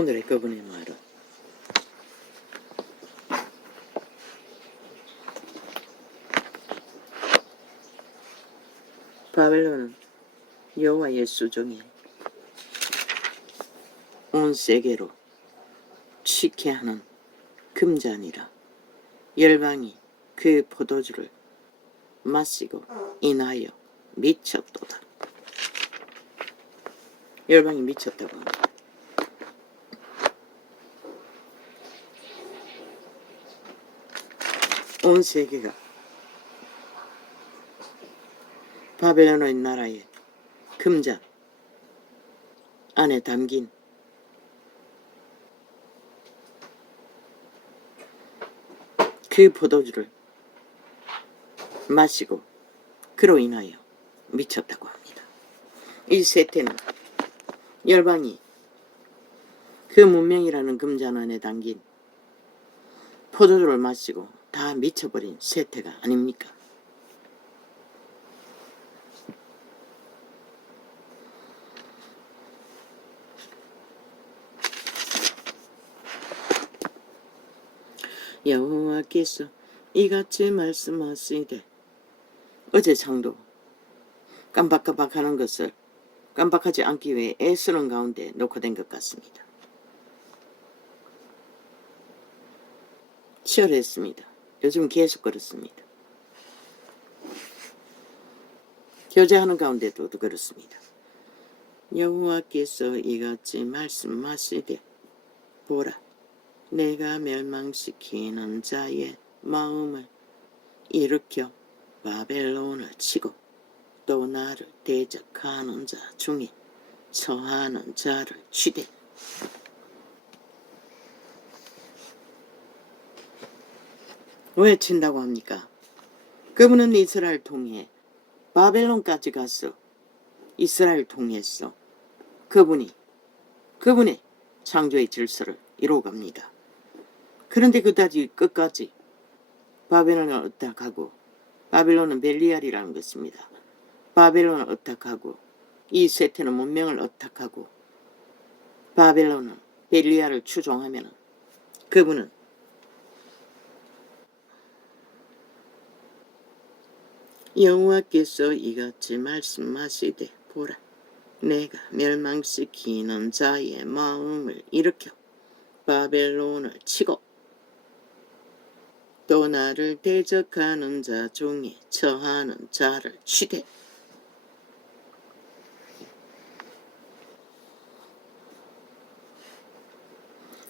오늘의 그분의 말은 바벨론은 여호와의 수종에 온 세계로 취케하는 금잔이라. 열방이 그 포도주를 마시고 인하여 미쳤도다. 열방이 미쳤다고 합니다. 온 세계가 바벨론의 나라의 금잔 안에 담긴 그 포도주를 마시고 그로 인하여 미쳤다고 합니다. 이 세태는 열방이 그 문명이라는 금잔 안에 담긴 포도주를 마시고 다 미쳐버린 세태가 아닙니까? 여호와께서 이같이 말씀하시되, 어제 창도 깜박깜박하는 것을 깜박하지 않기 위해 애쓰는 가운데 녹화된 것 같습니다. 치열했습니다. 요즘 계속 그렇습니다. 교제하는 가운데도 그렇습니다. 여호와께서 이같이 말씀하시되, 보라, 내가 멸망시키는 자의 마음을 일으켜 바벨론을 치고 또 나를 대적하는 자 중에 처하는 자를 치되. 왜 친다고 합니까? 그분은 이스라엘 통해 바벨론까지 가서 이스라엘 통해서 그분의 창조의 질서를 이루어갑니다. 그런데 그다지 끝까지 바벨론을 어떡하고, 바벨론은 벨리알이라는 것입니다. 바벨론을 어떡하고, 이 세태는 문명을 어떡하고, 바벨론은 벨리알을 추종하면 그분은 여호와께서 이같이 말씀하시되, 보라, 내가 멸망시키는 자의 마음을 일으켜 바벨론을 치고 또 나를 대적하는 자 중에 처하는 자를 치되.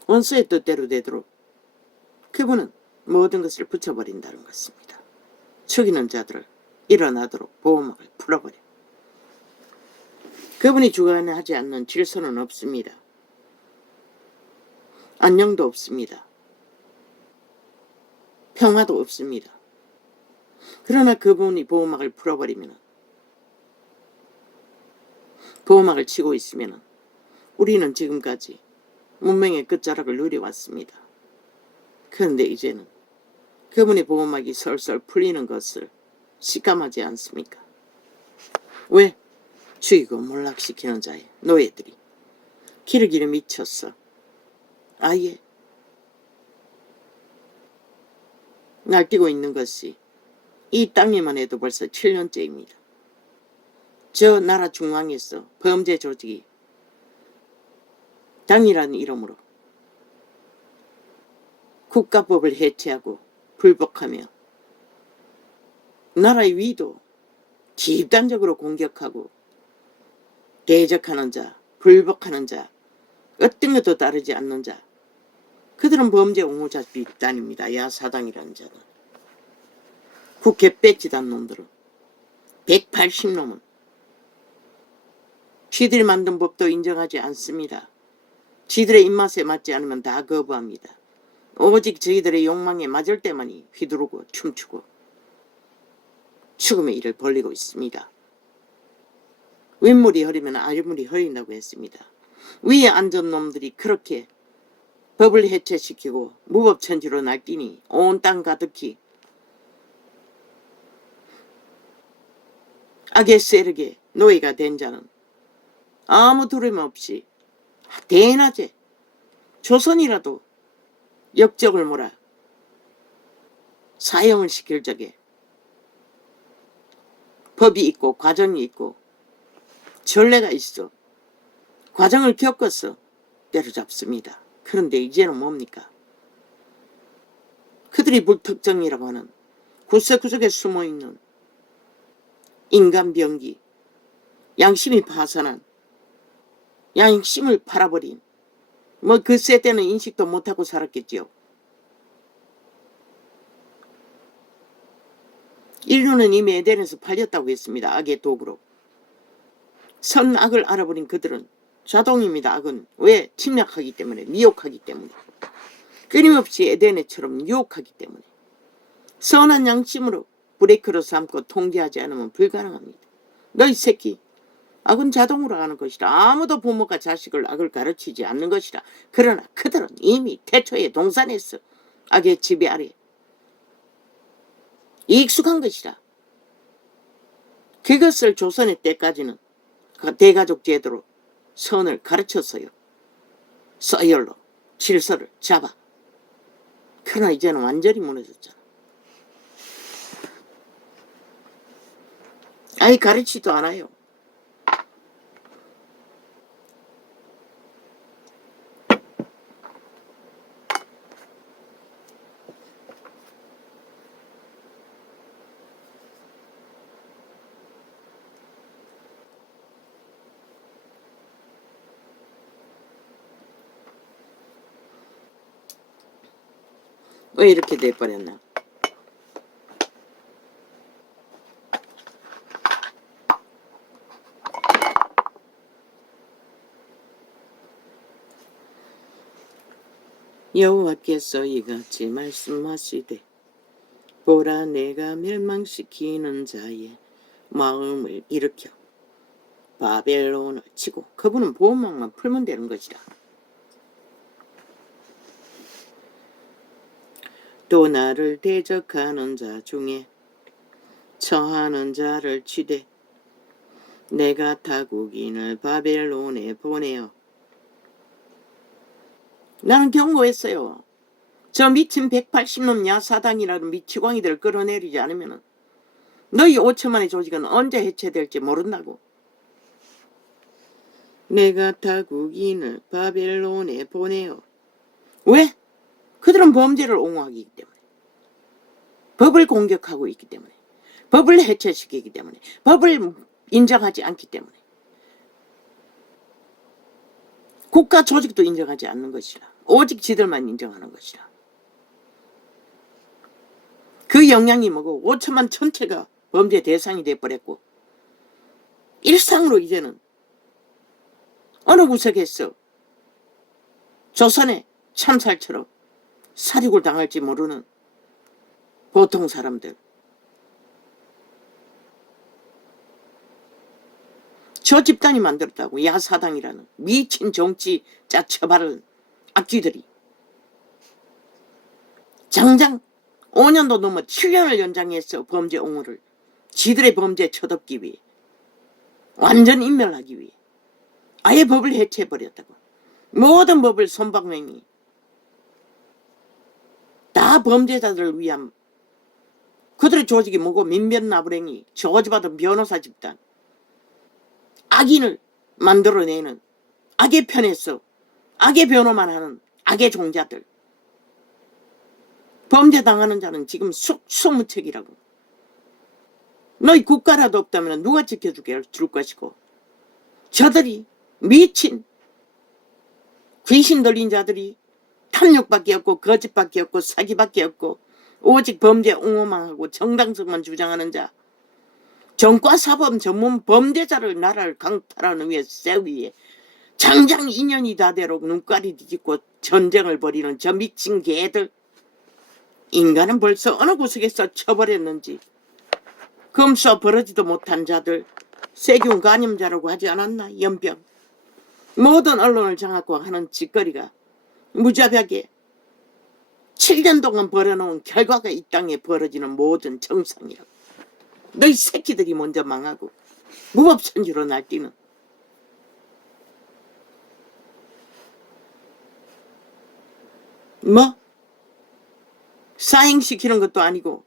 원수의 뜻대로 되도록 그분은 모든 것을 붙여버린다는 것입니다. 죽이는 자들을 일어나도록 보호막을 풀어버려. 그분이 주관하지 않는 질서는 없습니다. 안녕도 없습니다. 평화도 없습니다. 그러나 그분이 보호막을 풀어버리면, 보호막을 치고 있으면 우리는 지금까지 문명의 끝자락을 누려왔습니다. 그런데 이제는 그분의 보호막이 설설 풀리는 것을 실감하지 않습니까? 왜? 죽이고 몰락시키는 자의 노예들이 기르기를 미쳤어. 아예 날뛰고 있는 것이 이 땅에만 해도 벌써 7년째입니다. 저 나라 중앙에서 범죄 조직이 당이라는 이름으로 국가법을 해체하고 불복하며 나라의 위도 집단적으로 공격하고 대적하는 자, 불복하는 자, 어떤 것도 따르지 않는 자, 그들은 범죄 옹호자 집단입니다. 야사당이라는 자는. 국회 뺏지단 놈들은 180놈은 지들이 만든 법도 인정하지 않습니다. 지들의 입맛에 맞지 않으면 다 거부합니다. 오직 저희들의 욕망에 맞을 때만이 휘두르고 춤추고 죽음의 일을 벌리고 있습니다. 윗물이 흐리면 아랫물이 흐린다고 했습니다. 위에 앉은 놈들이 그렇게 법을 해체시키고 무법천지로 날뛰니 온 땅 가득히 악의 세력의 노예가 된 자는 아무 두려움 없이 대낮에 조선이라도 역적을 몰아 사형을 시킬 적에 법이 있고 과정이 있고 전례가 있어. 과정을 겪어서 때려잡습니다. 그런데 이제는 뭡니까? 그들이 불특정이라고 하는 구석구석에 숨어있는 인간병기, 양심이 파산한, 양심을 팔아버린, 뭐 그새 때는 인식도 못하고 살았겠지요. 인류는 이미 에덴에서 팔렸다고 했습니다. 악의 도구로. 선악을 알아버린 그들은 자동입니다. 악은. 왜? 침략하기 때문에, 미혹하기 때문에. 끊임없이 에덴에처럼 유혹하기 때문에. 선한 양심으로 브레이크로 삼고 통제하지 않으면 불가능합니다. 너희 새끼, 악은 자동으로 하는 것이라. 아무도 부모가 자식을 악을 가르치지 않는 것이라. 그러나 그들은 이미 태초에 동산에서 악의 지배 아래 익숙한 것이라. 그것을 조선의 때까지는 대가족 제도로 선을 가르쳤어요. 서열로 질서를 잡아. 그러나 이제는 완전히 무너졌잖아. 아예 가르치지도 않아요. 왜 이렇게 돼버렸나? 여호와께서 이같이 말씀하시되 보라 내가 멸망시키는 자의 마음을 일으켜 바벨론을 치고 그분은 보호막만 풀면 되는 것이라. 또 나를 대적하는 자 중에 처하는 자를 치되 내가 타국인을 바벨론에 보내어. 나는 경고했어요. 저 미친 180놈 야사당이라는 미치광이들을 끌어내리지 않으면 너희 5천만의 조직은 언제 해체될지 모른다고. 내가 타국인을 바벨론에 보내어. 왜? 그들은 범죄를 옹호하기 때문에, 법을 공격하고 있기 때문에, 법을 해체시키기 때문에, 법을 인정하지 않기 때문에, 국가 조직도 인정하지 않는 것이라. 오직 지들만 인정하는 것이라. 그 영향이 뭐고 5천만 전체가 범죄 대상이 돼버렸고 일상으로 이제는 어느 구석에서 조선의 참살처럼 사륙을 당할지 모르는 보통 사람들, 저 집단이 만들었다고. 야사당이라는 미친 정치 짜쳐바른 악귀들이 장장 5년도 넘어 7년을 연장해서 범죄 옹호를 지들의 범죄 쳐덮기 위해, 완전 인멸하기 위해 아예 법을 해체해버렸다고. 모든 법을 솜방맹이 다 범죄자들을 위한, 그들의 조직이 뭐고 민변나부랭이 저주받은 변호사 집단, 악인을 만들어내는 악의 편에서 악의 변호만 하는 악의 종자들. 범죄 당하는 자는 지금 속수무책이라고. 너희 국가라도 없다면 누가 지켜줄 것이고. 저들이 미친 귀신 들린 자들이 탐욕밖에 없고 거짓밖에 없고 사기밖에 없고 오직 범죄 옹호만 하고 정당성만 주장하는 자, 정과사범 전문 범죄자를 나라를 강탈하는 위해 세우기 위해 장장 2년이 다 되로 눈깔이 뒤집고 전쟁을 벌이는 저 미친 개들. 인간은 벌써 어느 구석에서 쳐버렸는지. 검사 버르지도 못한 자들, 세균 감염자라고 하지 않았나? 연병. 모든 언론을 장악하고 하는 짓거리가 무자비하게 7년 동안 벌여놓은 결과가 이 땅에 벌어지는 모든 정상이라고. 너희 새끼들이 먼저 망하고 무법천지로 날뛰는. 뭐? 사형시키는 것도 아니고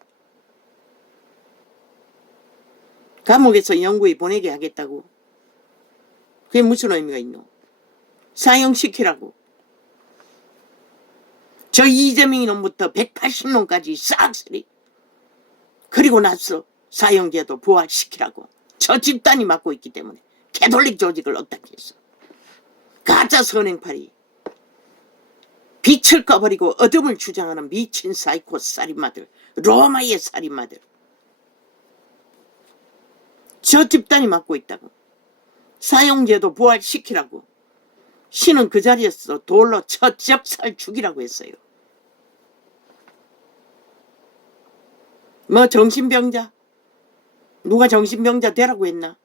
감옥에서 영구히 보내게 하겠다고. 그게 무슨 의미가 있노? 사형시키라고. 저 이재명이 놈부터 180놈까지 싹쓸이. 그리고 나서 사형제도 부활시키라고. 저 집단이 맡고 있기 때문에 캐톨릭 조직을 어떻게 했어. 가짜 선행팔이. 빛을 꺼버리고 어둠을 주장하는 미친 사이코 살인마들. 로마의 살인마들. 저 집단이 맡고 있다고. 사형제도 부활시키라고. 신은 그 자리에서 돌로 첫 적살 죽이라고 했어요. 뭐 정신병자? 누가 정신병자 되라고 했나?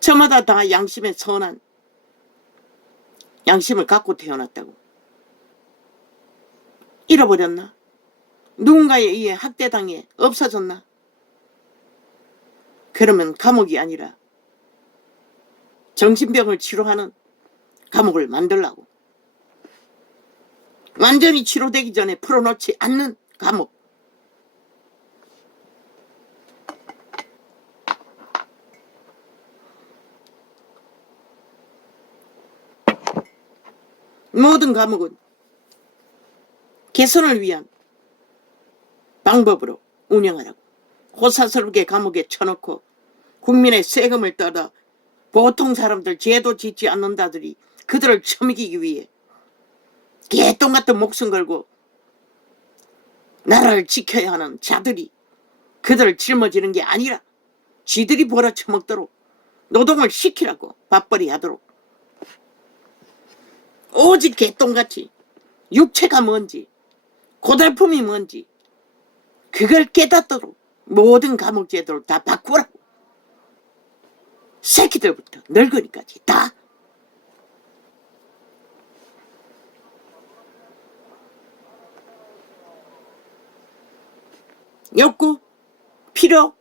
저마다 다 양심의 선한 양심을 갖고 태어났다고. 잃어버렸나? 누군가에 의해 학대당해 없어졌나? 그러면 감옥이 아니라 정신병을 치료하는 감옥을 만들라고. 완전히 치료되기 전에 풀어놓지 않는 감옥. 모든 감옥은 개선을 위한 방법으로 운영하라고. 호사스럽게 감옥에 쳐놓고 국민의 세금을 떠다 보통 사람들 죄도 짓지 않는다들이 그들을 처먹이기 위해 개똥 같은 목숨 걸고 나라를 지켜야 하는 자들이 그들을 짊어지는 게 아니라 지들이 벌어쳐먹도록 노동을 시키라고. 밥벌이 하도록. 오직 개똥같이 육체가 뭔지 고달픔이 뭔지 그걸 깨닫도록 모든 감옥 제도를 다 바꾸라고. 새끼들부터 늙은이까지 다. 욕구, 필요,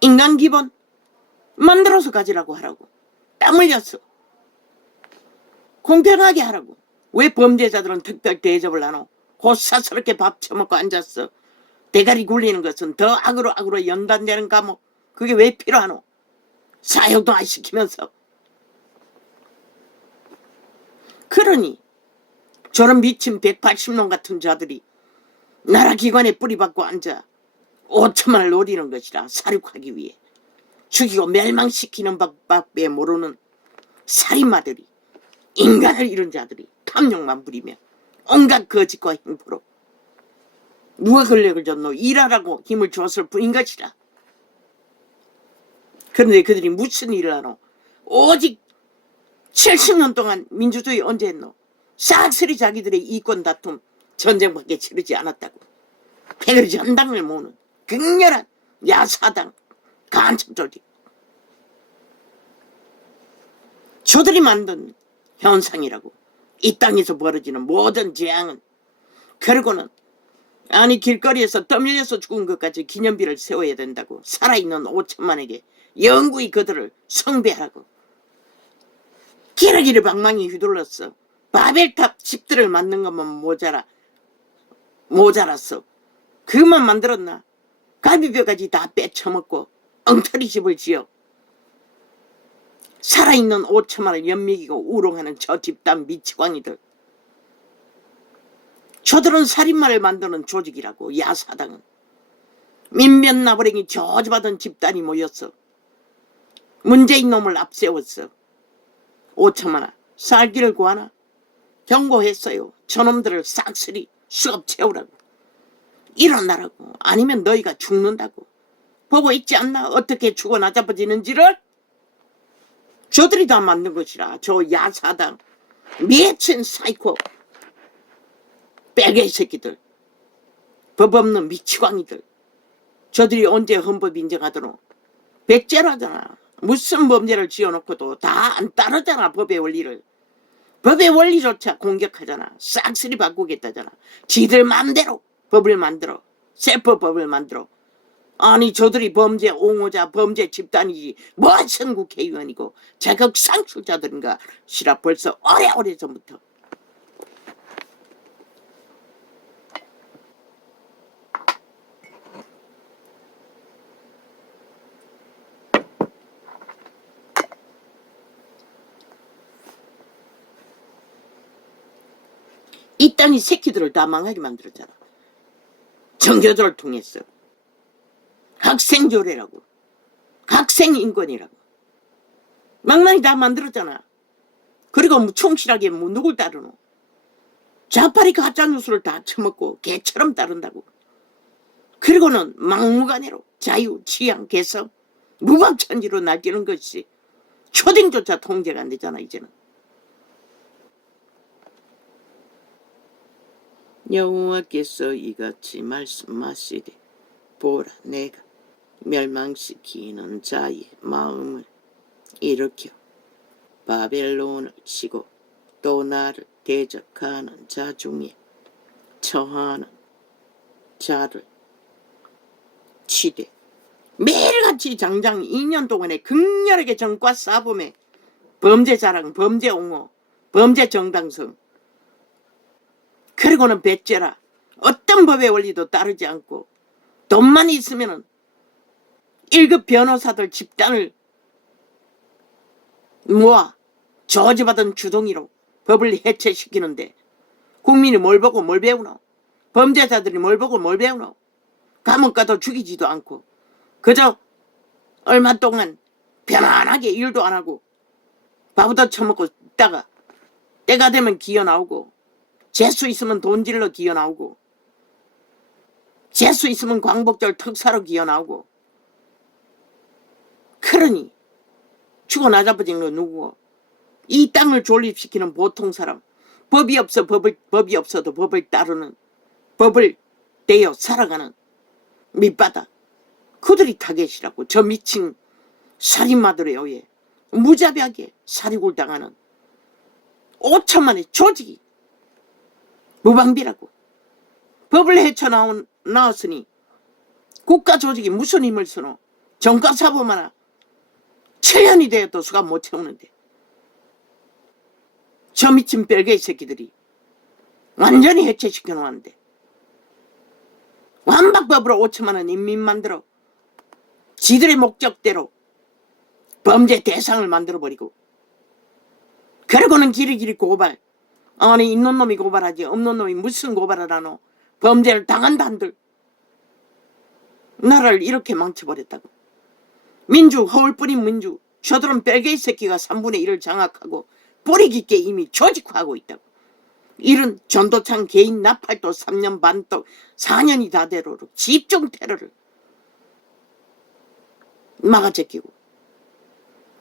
인간 기본 만들어서 가지라고 하라고. 땀 흘렸어. 공평하게 하라고. 왜 범죄자들은 특별 대접을 하노? 호사스럽게 밥 처먹고 앉았어. 대가리 굴리는 것은 더 악으로 연단되는 감옥. 그게 왜 필요하노? 사형도 안 시키면서. 그러니 저런 미친 180놈 같은 자들이 나라 기관에 뿌리박고 앉아 5천만을 노리는 것이라. 사륙하기 위해 죽이고 멸망시키는 법밖에 모르는 살인마들이, 인간을 잃은 자들이 탐욕만 부리며 온갖 거짓과 행포로 누가 권력을 줬노? 일하라고 힘을 줬을 뿐인 것이라. 그런데 그들이 무슨 일을 하노? 오직 70년 동안 민주주의 언제 했노? 싹쓸이 자기들의 이권 다툼 전쟁밖에 치르지 않았다고. 패거리 전당을 모으는 극렬한 야사당 간첩 조직. 저들이 만든 현상이라고. 이 땅에서 벌어지는 모든 재앙은. 그리고는 아니 길거리에서 떠밀려서 죽은 것까지 기념비를 세워야 된다고. 살아있는 5천만에게 영구히 그들을 숭배하라고. 기러기를 방망이 휘둘렀어. 바벨탑 집들을 만든 것만 모자랐어. 그것만 만들었나? 갈비뼈까지 다 빼쳐먹고 엉터리 집을 지어 살아있는 5천만을 연맥이고 우롱하는 저 집단 미치광이들. 저들은 살인마를 만드는 조직이라고. 야사당은 민변나부랭이 저주받은 집단이 모였어. 문재인 놈을 앞세웠어. 5천만아 살기를 구하나? 경고했어요. 저놈들을 싹쓸이 수업 채우라고. 일어나라고. 아니면 너희가 죽는다고. 보고 있지 않나? 어떻게 죽어 나잡아지는지를. 저들이 다 만든 것이라. 저 야사당 미친 사이코 빼개 새끼들, 법 없는 미치광이들. 저들이 언제 헌법 인정하더노? 백제라잖아. 무슨 범죄를 지어놓고도 다 안 따르잖아. 법의 원리를. 법의 원리조차 공격하잖아. 싹쓸이 바꾸겠다잖아. 지들 맘대로 법을 만들어. 세법법을 만들어. 아니 저들이 범죄 옹호자 범죄 집단이지 무슨 국회의원이고 자격 상실자들인가 시라 벌써 오래전부터. 이 땅이 새끼들을 다 망하게 만들었잖아. 정교조를 통해서. 학생조례라고. 학생인권이라고. 망나니 다 만들었잖아. 그리고 뭐 충실하게 뭐 누굴 따르노. 좌파리 가짜뉴스를 다 처먹고 개처럼 따른다고. 그리고는 막무가내로 자유, 취향, 개성, 무방천지로 날뛰는 것이 초딩조차 통제가 안 되잖아 이제는. 여호와께서 이같이 말씀하시되 보라 내가 멸망시키는 자의 마음을 일으켜 바벨론을 치고 또 나를 대적하는 자 중에 처하는 자를 치되 매일같이 장장 2년 동안에 극렬하게 정과 싸움에 범죄 자랑, 범죄 옹호, 범죄 정당성, 그리고는 배째라 어떤 법의 원리도 따르지 않고 돈만 있으면은 1급 변호사들 집단을 모아 저주받은 주둥이로 법을 해체시키는데 국민이 뭘 보고 뭘 배우노? 범죄자들이 뭘 보고 뭘 배우노? 감옥 가도 죽이지도 않고 그저 얼마 동안 편안하게 일도 안 하고 밥부터 처먹고 있다가 때가 되면 기어 나오고 재수 있으면 돈질러 기어 나오고 재수 있으면 광복절 특사로 기어 나오고. 그러니 죽어 나자버진 거 누구고? 이 땅을 존립시키는 보통 사람, 법이 없어도 법을 따르는, 법을 떼어 살아가는 밑바닥, 그들이 타겟이라고. 저 미친 살인마들에 의해 무자비하게 살이골 당하는 5천만의 조직이 무방비라고. 법을 헤쳐나왔으니 국가 조직이 무슨 힘을 쓰노? 정가사범 하나 7년이 되어도 수가 못 채우는데 저 미친 벨게이 새끼들이 완전히 해체시켜 놓았는데 완박법으로 5천만 원 인민 만들어 지들의 목적대로 범죄 대상을 만들어버리고 그러고는 길이길이 고발. 아니 있는 놈이 고발하지 없는 놈이 무슨 고발을 하노. 범죄를 당한다 한들 나라를 이렇게 망쳐버렸다고. 민주 허울뿐인 민주 저들은 벨게이 새끼가 3분의 1을 장악하고 뿌리 깊게 이미 조직화하고 있다고. 이런 전도창 개인 나팔도 3년 반 또 4년이 다 되도록 집중 테러를 막아제끼고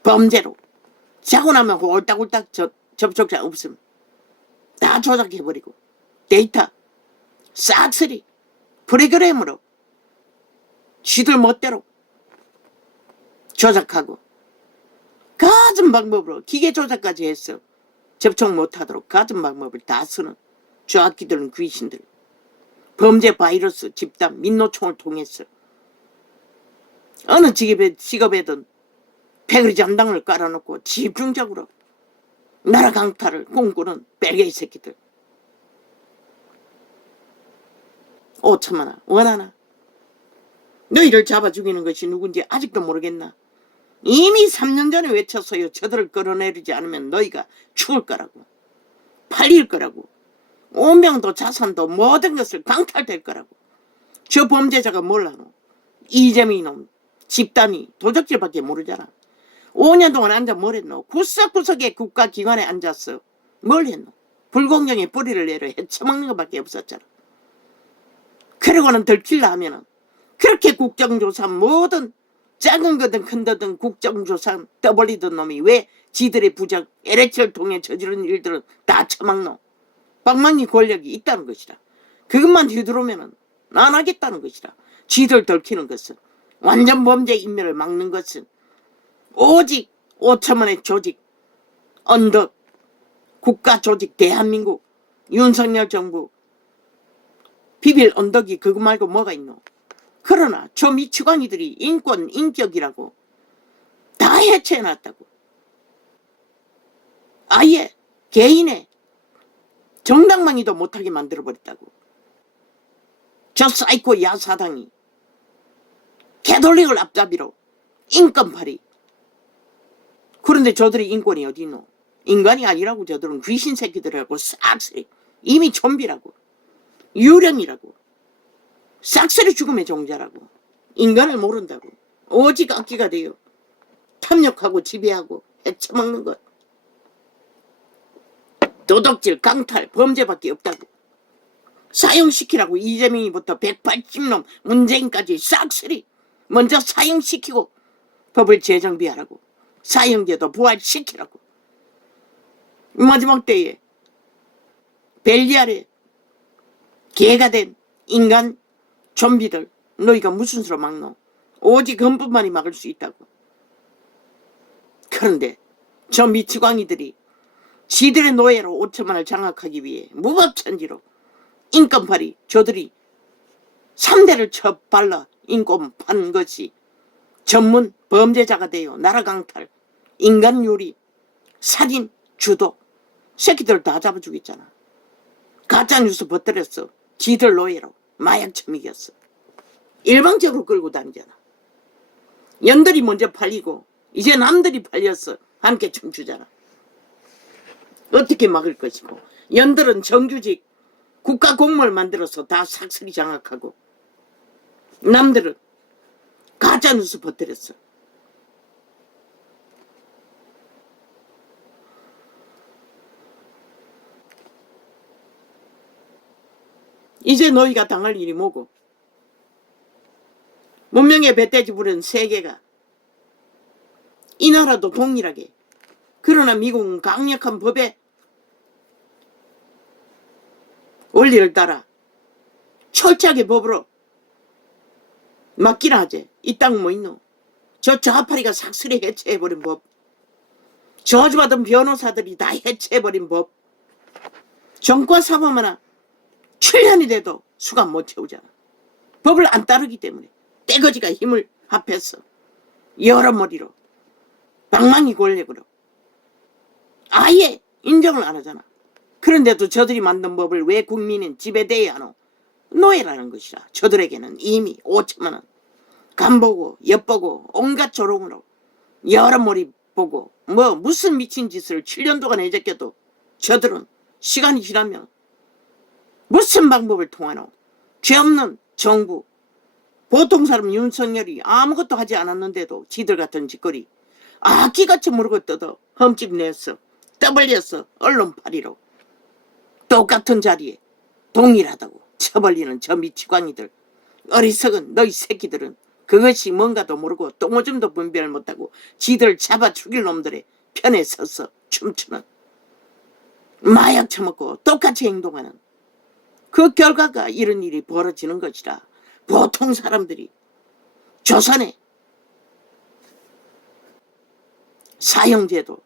범죄로 자고 나면 홀딱홀딱 접촉자 없음 다 조작해버리고 데이터 싹쓸이 프로그램으로 지들 멋대로 조작하고 가진 방법으로 기계 조작까지 했어. 접촉 못하도록 가진 방법을 다 쓰는 좌악기들은 귀신들. 범죄 바이러스 집단 민노총을 통해서 어느 직업에든 패거리 전당을 깔아놓고 집중적으로 나라 강탈을 꿈꾸는 벨게이 새끼들. 5천만 원 원하나? 너희를 잡아 죽이는 것이 누군지 아직도 모르겠나? 이미 3년 전에 외쳤어요. 저들을 끌어내리지 않으면 너희가 죽을 거라고. 팔릴 거라고. 운명도 자산도 모든 것을 강탈될 거라고. 저 범죄자가 뭘 하노? 이재명이 놈 집단이 도적질밖에 모르잖아. 5년 동안 앉아 뭘 했노? 구석구석에 국가기관에 앉았어. 뭘 했노? 불공정에 뿌리를 내려 헤쳐먹는 것밖에 없었잖아. 그러고는 들킬라 하면은 그렇게 국정조사 모든 작은 거든 큰 거든 국정조사 떠벌리던 놈이 왜 지들의 부적 LH를 통해 저지른 일들은 다 처먹노? 방망이 권력이 있다는 것이다. 그것만 휘두르면은 안 하겠다는 것이다. 지들 들키는 것은 완전 범죄 인멸을 막는 것은 오직 5천만의 조직 언덕 국가 조직 대한민국 윤석열 정부 비빌 언덕이 그거 말고 뭐가 있노? 그러나 저 미치광이들이 인권 인격이라고 다 해체해놨다고. 아예 개인의 정당망이도 못하게 만들어버렸다고. 저 사이코 야사당이 개돌릭을 앞잡이로 인권팔이. 그런데 저들이 인권이 어디 있노? 인간이 아니라고 저들은 귀신 새끼들이라고 싹쓸이 이미 좀비라고. 유령이라고. 싹쓸이 죽음의 종자라고. 인간을 모른다고. 오직 악기가 되어 탐욕하고 지배하고 해쳐먹는 것. 도덕질, 강탈, 범죄밖에 없다고. 사형시키라고. 이재명이부터 180놈 문재인까지 싹쓸이 먼저 사형시키고 법을 재정비하라고. 사형제도 부활시키라고. 마지막 때에 벨리알에 개가 된 인간 좀비들 너희가 무슨 수로 막노? 오직 헌법만이 막을 수 있다고. 그런데 저 미치광이들이 지들의 노예로 5천만을 장악하기 위해 무법천지로 인권팔이 저들이 3대를 쳐발라 인권 판 것이 전문 범죄자가 되어 나라 강탈, 인간요리, 살인, 주도 새끼들 다 잡아주겠잖아. 가짜뉴스 버뜨렸어. 지들 노예로 마약 처먹였어. 일방적으로 끌고 다니잖아. 연들이 먼저 팔리고 이제 남들이 팔렸어. 함께 춤추잖아. 어떻게 막을 것이고. 연들은 정규직 국가 공무원을 만들어서 다 삭슬이 장악하고 남들은 가짜뉴스 버뜨렸어. 이제 너희가 당할 일이 뭐고? 문명의 배돼지 부른 세계가 이 나라도 동일하게. 그러나 미국은 강력한 법의 원리를 따라 철저하게 법으로 막기나 하지. 이 땅은 뭐 있노? 저 좌파리가 삭슬이 해체해버린 법. 저주받은 변호사들이 다 해체해버린 법. 정과 사범 하나 7년이 돼도 수감 못 채우잖아. 법을 안 따르기 때문에. 떼거지가 힘을 합해서 여러 머리로 방망이 권력으로 아예 인정을 안 하잖아. 그런데도 저들이 만든 법을 왜 국민은 지배돼야 하노? 노예라는 것이라. 저들에게는 이미 5천만 원 간보고 엿보고 온갖 조롱으로 여러 머리 보고 뭐 무슨 미친 짓을 7년 동안 해제껴도 저들은 시간이 지나면 무슨 방법을 통하노? 죄 없는 정부, 보통 사람 윤석열이 아무것도 하지 않았는데도 지들 같은 짓거리 아기같이 모르고 뜯어 흠집 냈어. 떠벌렸어. 언론파리로. 똑같은 자리에 동일하다고 쳐벌리는 저 미치광이들. 어리석은 너희 새끼들은 그것이 뭔가도 모르고 똥오줌도 분별 못하고 지들 잡아 죽일 놈들의 편에 서서 춤추는 마약 처먹고 똑같이 행동하는 그 결과가 이런 일이 벌어지는 것이라. 보통 사람들이 조선의 사형제도,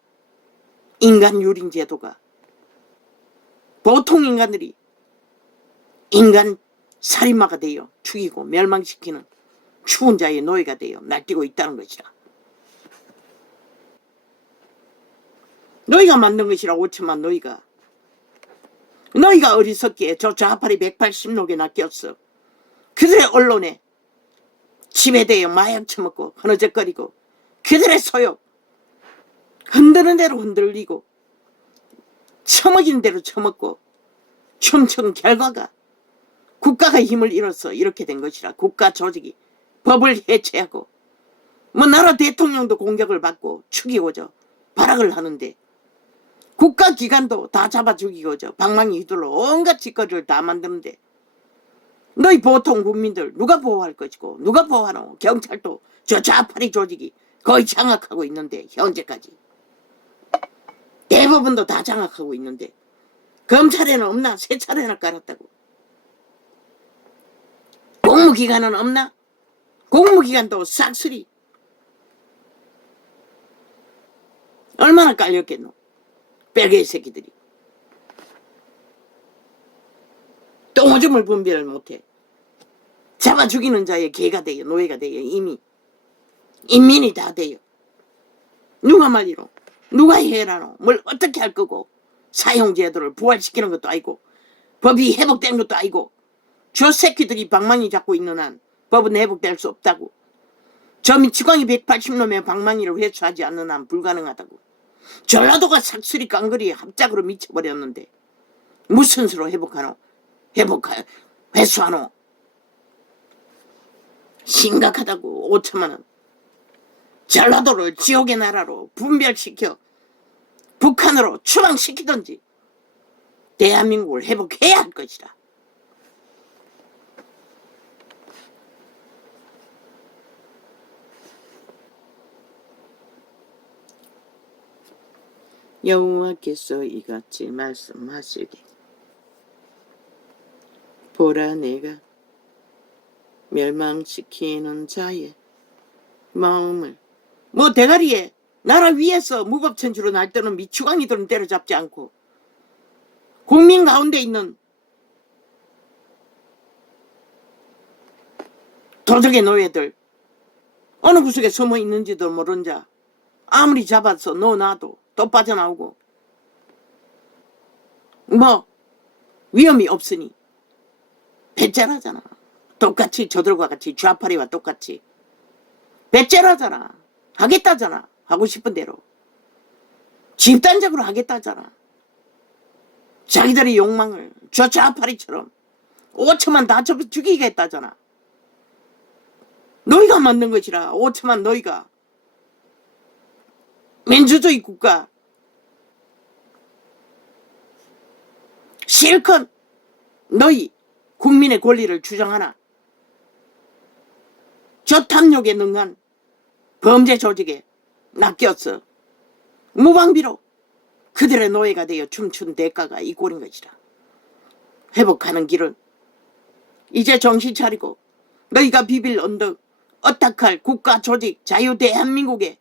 인간유린제도가 보통 인간들이 인간 살인마가 되어 죽이고 멸망시키는 추운 자의 노예가 되어 날뛰고 있다는 것이라. 너희가 만든 것이라 5천만 너희가 어리석기에 저 좌파리 180녹에 낚였어. 그들의 언론에 지배되어 마약 처먹고 흐느적거리고 그들의 소욕 흔드는 대로 흔들리고 처먹인 대로 처먹고 춤춘 결과가 국가가 힘을 잃어서 이렇게 된 것이라. 국가 조직이 법을 해체하고 뭐 나라 대통령도 공격을 받고 죽이고저 발악을 하는데 국가기관도 다 잡아 죽이고저 방망이 휘둘러 온갖 짓거리를 다 만드는데 너희 보통 국민들 누가 보호할 것이고 누가 보호하노? 경찰도 저 좌파리 조직이 거의 장악하고 있는데 현재까지 대법원도 다 장악하고 있는데 검찰에는 없나? 3차례나 깔았다고. 공무기관은 없나? 공무기관도 싹쓸이 얼마나 깔렸겠노? 빼개 새끼들이 똥오줌을 분별을 못해. 잡아 죽이는 자의 개가 돼요. 노예가 돼요. 이미 인민이 다 돼요. 누가 말이로 누가 해라노? 뭘 어떻게 할 거고 사형제도를 부활시키는 것도 아니고 법이 회복된 것도 아니고 저 새끼들이 방망이 잡고 있는 한 법은 회복될 수 없다고. 저 미치광이 180놈의 방망이를 회수하지 않는 한 불가능하다고. 전라도가 삭슬이 깡그리 합작으로 미쳐버렸는데 무슨 수로 회수하노? 심각하다고. 5천만 원. 전라도를 지옥의 나라로 분별시켜 북한으로 추방시키든지 대한민국을 회복해야 할 것이다. 여호와께서 이같이 말씀하시되 보라, 내가 멸망시키는 자의 마음을 대가리에 나라 위에서 무법천지로 날뛰는 미추광이들은 때려잡지 않고 국민 가운데 있는 도적의 노예들, 어느 구석에 숨어 있는지도 모른 자 아무리 잡아서 넣어놔도 또 빠져나오고 위험이 없으니 배째라잖아. 똑같이 저들과 같이 좌파리와 똑같이 배째라잖아. 하겠다잖아. 하고 싶은 대로 집단적으로 하겠다잖아. 자기들의 욕망을 저 좌파리처럼 5천만 다 접어 죽이겠다잖아. 너희가 만든 것이라. 5천만 너희가 민주주의 국가 실컷 너희 국민의 권리를 주장하나 저 탐욕에 능한 범죄 조직에 낚였어 무방비로 그들의 노예가 되어 춤춘 대가가 이 꼴인 것이다. 회복하는 길은 이제 정신 차리고 너희가 비빌 언덕 어떡할 국가 조직 자유 대한민국에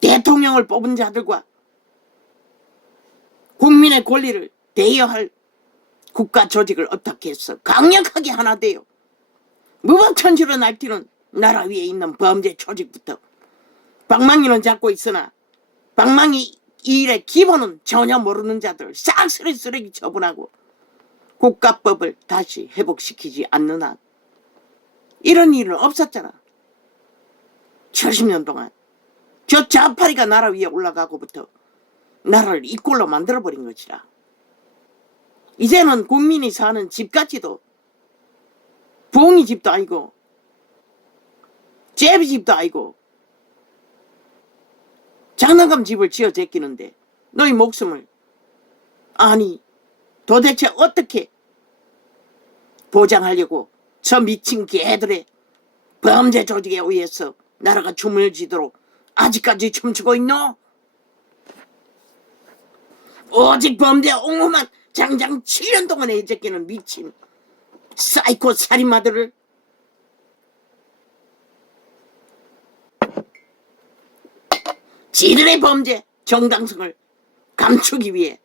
대통령을 뽑은 자들과 국민의 권리를 대여할 국가 조직을 어떻게 해서 강력하게 하나 되어 무법천지로 날뛰는 나라 위에 있는 범죄 조직부터 방망이는 잡고 있으나 방망이 이 일의 기본은 전혀 모르는 자들 싹쓸이 쓰레기 처분하고 국가법을 다시 회복시키지 않는 한 이런 일은 없었잖아. 70년 동안 저 좌파리가 나라 위에 올라가고부터 나라를 이 꼴로 만들어버린 것이라. 이제는 국민이 사는 집같이도 부엉이 집도 아니고 제비 집도 아니고 장난감 집을 지어 제끼는데 너희 목숨을 아니 도대체 어떻게 보장하려고 저 미친 개들의 범죄 조직에 의해서 나라가 춤을 지도록 아직까지 춤추고 있노? 오직 범죄 옹호만 장장 7년 동안 해제끼는 미친 사이코 살인마들을 지들의 범죄 정당성을 감추기 위해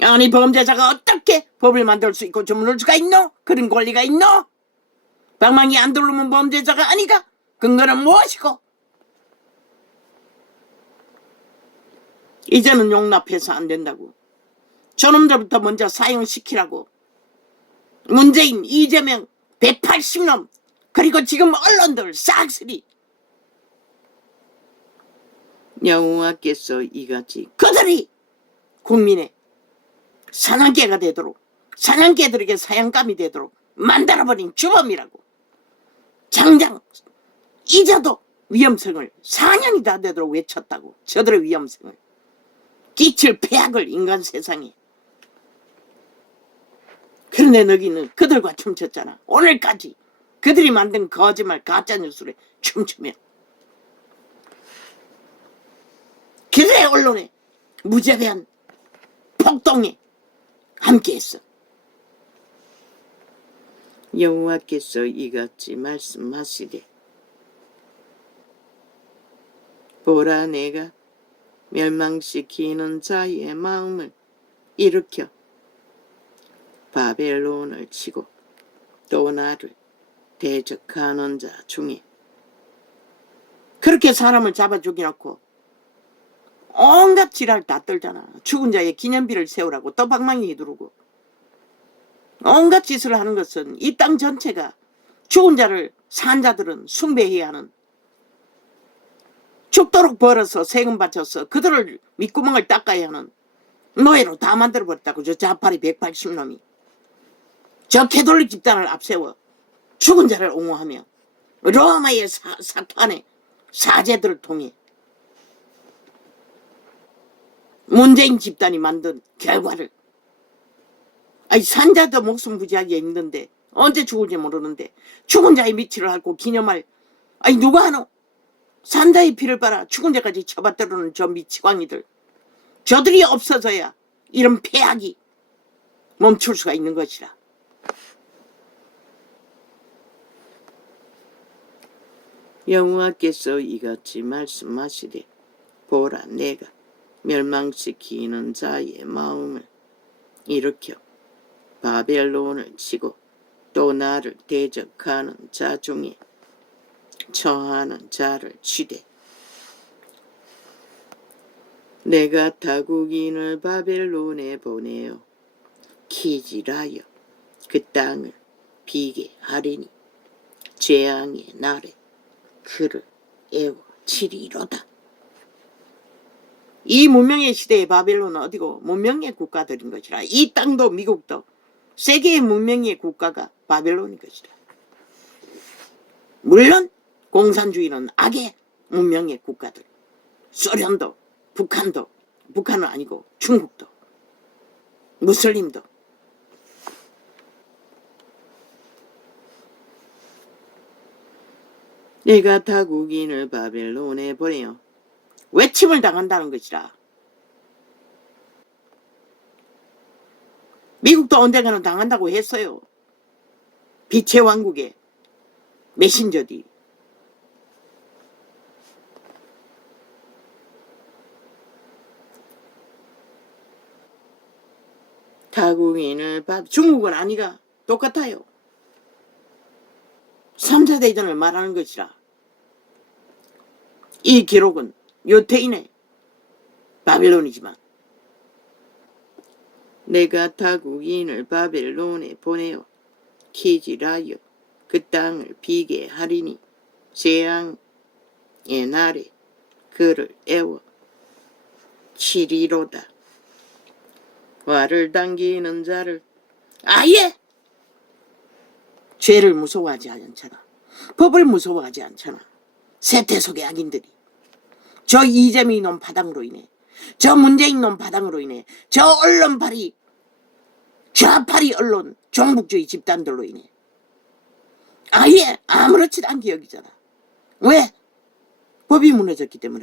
아니 범죄자가 어떻게 법을 만들 수 있고 주문할 수가 있노? 그런 권리가 있노? 방망이 안 돌르면 범죄자가 아니가? 근거는 무엇이고? 이제는 용납해서 안 된다고. 저놈들부터 먼저 사형시키라고. 문재인, 이재명, 180놈 그리고 지금 언론들 싹쓸이. 여호와께서 이같이 그들이 국민의 사냥개가 되도록 사냥개들에게 사냥감이 되도록 만들어버린 주범이라고. 장장 잊어도 위험성을 4년이 다 되도록 외쳤다고. 저들의 위험성을 끼칠 폐악을 인간 세상에. 그런데 너희는 그들과 춤췄잖아. 오늘까지 그들이 만든 거짓말 가짜뉴스에 춤추며 그들의 언론에 무자비한 폭동에 함께했어. 여호와께서 이같이 말씀하시되 보라, 내가 멸망시키는 자의 마음을 일으켜 바벨론을 치고 또 나를 대적하는 자 중에 그렇게 사람을 잡아 죽여놓고 온갖 지랄 다 떨잖아. 죽은 자의 기념비를 세우라고 또 방망이 두르고 온갖 짓을 하는 것은 이 땅 전체가 죽은 자를 산 자들은 숭배해야 하는 죽도록 벌어서 세금 바쳐서 그들을 밑구멍을 닦아야 하는 노예로 다 만들어버렸다고. 저 자파리 180놈이 저 캐톨릭 집단을 앞세워 죽은 자를 옹호하며 로마의 사탄의 사제들을 통해 문재인 집단이 만든 결과를, 아니 산자도 목숨 부지하기 힘든데 언제 죽을지 모르는데 죽은 자의 미치를 앓고 기념할, 아니 누가 하노? 산자의 피를 빨아 죽은 자까지 쳐받들어오는 저 미치광이들, 저들이 없어져야 이런 폐악이 멈출 수가 있는 것이라. 여호와께서 이같이 말씀하시되 보라, 내가 멸망시키는 자의 마음을 일으켜 바벨론을 치고 또 나를 대적하는 자 중에 처하는 자를 치되 내가 타국인을 바벨론에 보내어 기질하여 그 땅을 비게 하리니 재앙의 날에 그를 애워 치리로다. 이 문명의 시대의 바벨론은 어디고 문명의 국가들인 것이라. 이 땅도 미국도 세계의 문명의 국가가 바벨론인 것이라. 물론 공산주의는 악의 문명의 국가들, 소련도, 북한도, 북한은 아니고 중국도, 무슬림도. 내가 타국인을 바벨론에 보내어 외침을 당한다는 것이라. 미국도 언젠가는 당한다고 했어요. 빛의 왕국의 메신저들이. 타국인을 중국은 아니가 똑같아요. 3차 대전을 말하는 것이라. 이 기록은 유태인의 바벨론이지만 내가 타국인을 바벨론에 보내어 기질하여 그 땅을 비게 하리니 재앙의 날에 그를 애워 치리로다. 화를 당기는 자를 아예 죄를 무서워하지 않잖아. 법을 무서워하지 않잖아. 세태 속의 악인들이 저 이재명 놈 바당으로 인해, 저 문재인 놈 바당으로 인해, 저 언론파리 좌파리 언론 종북주의 집단들로 인해 아예 아무렇지도 않게 여기잖아. 왜? 법이 무너졌기 때문에